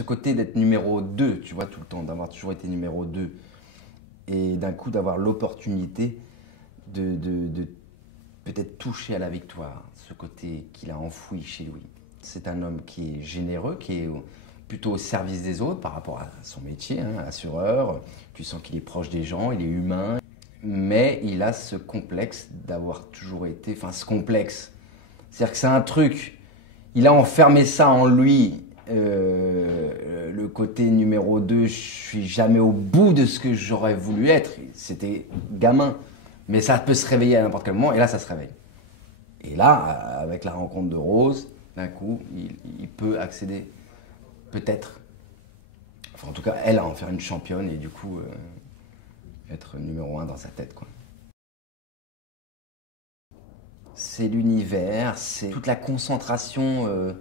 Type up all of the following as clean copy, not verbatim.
ce côté d'être numéro 2, tu vois, tout le temps, d'avoir toujours été numéro 2, et d'un coup d'avoir l'opportunité de peut-être toucher à la victoire, ce côté qu'il a enfoui chez lui. C'est un homme qui est généreux, qui est plutôt au service des autres par rapport à son métier, hein, assureur. Tu sens qu'il est proche des gens, il est humain, mais il a ce complexe d'avoir toujours été, enfin ce complexe, c'est-à-dire que c'est un truc, il a enfermé ça en lui, le côté numéro 2, je suis jamais au bout de ce que j'aurais voulu être, c'était gamin, mais ça peut se réveiller à n'importe quel moment, et là ça se réveille. Et là, avec la rencontre de Rose, d'un coup, il peut accéder, peut-être, enfin en tout cas, elle, à en faire une championne, et du coup, être numéro 1 dans sa tête, quoi. C'est l'univers, c'est toute la concentration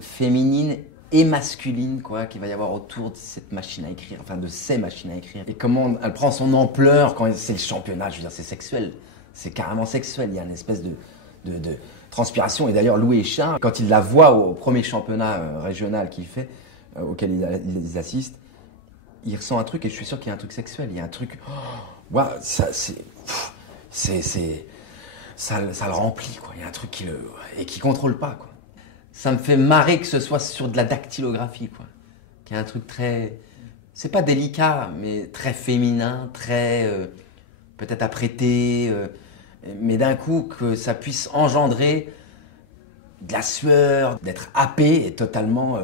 féminine et masculine, quoi, qu'il va y avoir autour de cette machine à écrire, enfin de ces machines à écrire. Et comment elle prend son ampleur quand c'est le championnat, je veux dire, c'est sexuel. C'est carrément sexuel, il y a une espèce de transpiration. Et d'ailleurs, Louis Échard, quand il la voit au premier championnat régional qu'il fait, auquel ils assistent, il ressent un truc, et je suis sûr qu'il y a un truc sexuel, il y a un truc... Oh, wow, ça, ça le remplit, quoi. Il y a un truc qui contrôle pas, quoi. Ça me fait marrer que ce soit sur de la dactylographie, quoi. Qu'il y a un truc très... C'est pas délicat, mais très féminin, très... peut-être apprêté, mais d'un coup, que ça puisse engendrer de la sueur, d'être happé et totalement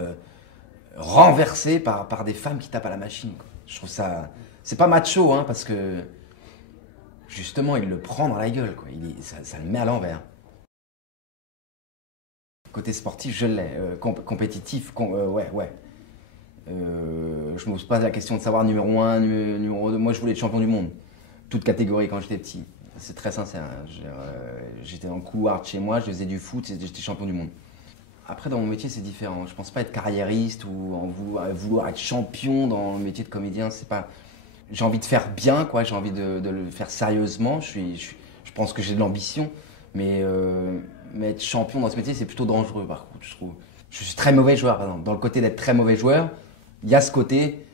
renversé par des femmes qui tapent à la machine, quoi. Je trouve ça... C'est pas macho, hein, parce que... Justement, il le prend dans la gueule, quoi. Ça le met à l'envers. Côté sportif, je l'ai. Compétitif, ouais, ouais. Je me pose pas la question de savoir numéro 1, numéro 2. Moi, je voulais être champion du monde. Toute catégorie quand j'étais petit. C'est très sincère, hein. J'étais dans le couloir de chez moi, je faisais du foot, j'étais champion du monde. Après, dans mon métier, c'est différent. Je pense pas être carriériste ou vouloir être champion dans le métier de comédien. C'est pas... J'ai envie de faire bien, quoi. J'ai envie de le faire sérieusement. Je pense que j'ai de l'ambition, mais être champion dans ce métier, c'est plutôt dangereux, par contre, je trouve. Je suis très mauvais joueur, par exemple. Dans le côté d'être très mauvais joueur, il y a ce côté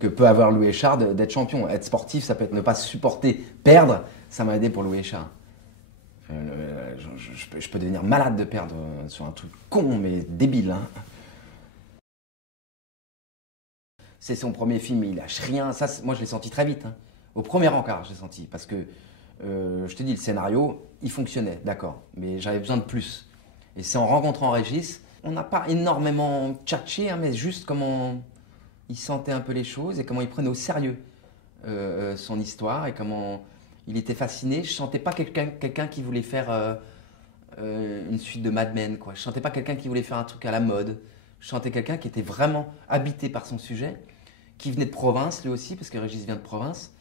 que peut avoir Louis Échard d'être champion. Être sportif, ça peut être ne pas supporter perdre. Ça m'a aidé pour Louis Échard. Je peux devenir malade de perdre sur un truc con, mais débile, hein. C'est son premier film, il lâche rien. Ça, moi, je l'ai senti très vite, hein. Au premier encart, j'ai senti. Parce que, je te dis, le scénario, il fonctionnait, d'accord. Mais j'avais besoin de plus. Et c'est en rencontrant Régis, on n'a pas énormément tchatché, hein, mais juste comment il sentait un peu les choses et comment il prenait au sérieux son histoire et comment il était fasciné. Je sentais pas quelqu'un qui voulait faire une suite de Mad Men, quoi. Je sentais pas quelqu'un qui voulait faire un truc à la mode. Je sentais quelqu'un qui était vraiment habité par son sujet, qui venait de province lui aussi, parce que Régis vient de province,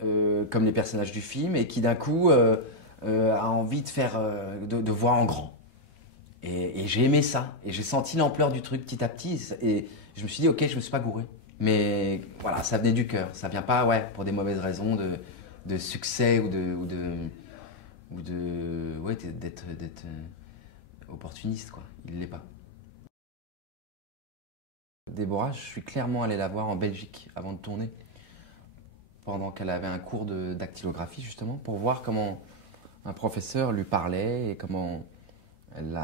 comme les personnages du film, et qui d'un coup a envie de faire, de voir en grand. Et j'ai aimé ça, et j'ai senti l'ampleur du truc petit à petit, et je me suis dit, ok, je me suis pas gouré. Mais voilà, ça venait du cœur, ça vient pas, ouais, pour des mauvaises raisons de succès ou ouais, d'être opportuniste, quoi. Il l'est pas. Déborah, je suis clairement allé la voir en Belgique avant de tourner, pendant qu'elle avait un cours de dactylographie, justement, pour voir comment un professeur lui parlait et comment elle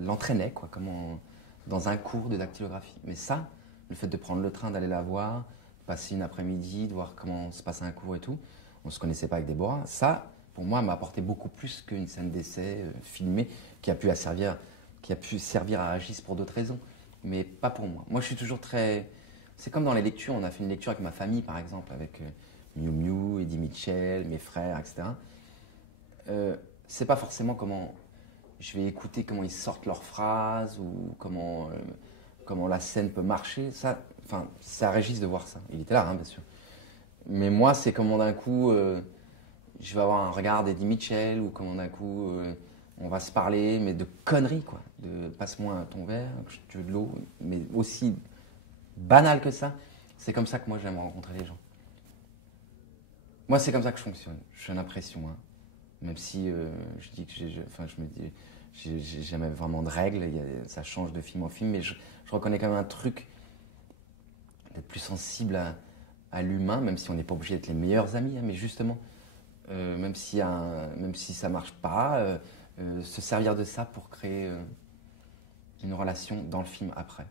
l'entraînait, quoi, comment, dans un cours de dactylographie. Mais ça, le fait de prendre le train, d'aller la voir, passer une après-midi, de voir comment se passe un cours et tout, on ne se connaissait pas avec Déborah, ça, pour moi, m'a apporté beaucoup plus qu'une scène d'essai filmée qui a pu servir à Régis pour d'autres raisons, mais pas pour moi. Moi, je suis toujours très... C'est comme dans les lectures, on a fait une lecture avec ma famille, par exemple, avec Miu Miu, Eddie Mitchell, mes frères, etc. C'est pas forcément comment je vais écouter comment ils sortent leurs phrases ou comment la scène peut marcher. Ça, enfin, c'est à Régis de voir ça. Il était là, hein, bien sûr. Mais moi, c'est comment d'un coup, je vais avoir un regard d'Eddie Mitchell ou comment d'un coup, on va se parler, mais de conneries, quoi. De passe-moi ton verre, tu veux de l'eau, mais aussi banal que ça. C'est comme ça que moi, j'aime rencontrer les gens. Moi, c'est comme ça que je fonctionne. J'ai l'impression, hein. Même si je dis que enfin, je me dis, j'ai jamais vraiment de règles, ça change de film en film, mais je reconnais quand même un truc d'être plus sensible à l'humain, même si on n'est pas obligé d'être les meilleurs amis, hein, mais justement, même si ça marche pas, se servir de ça pour créer une relation dans le film après.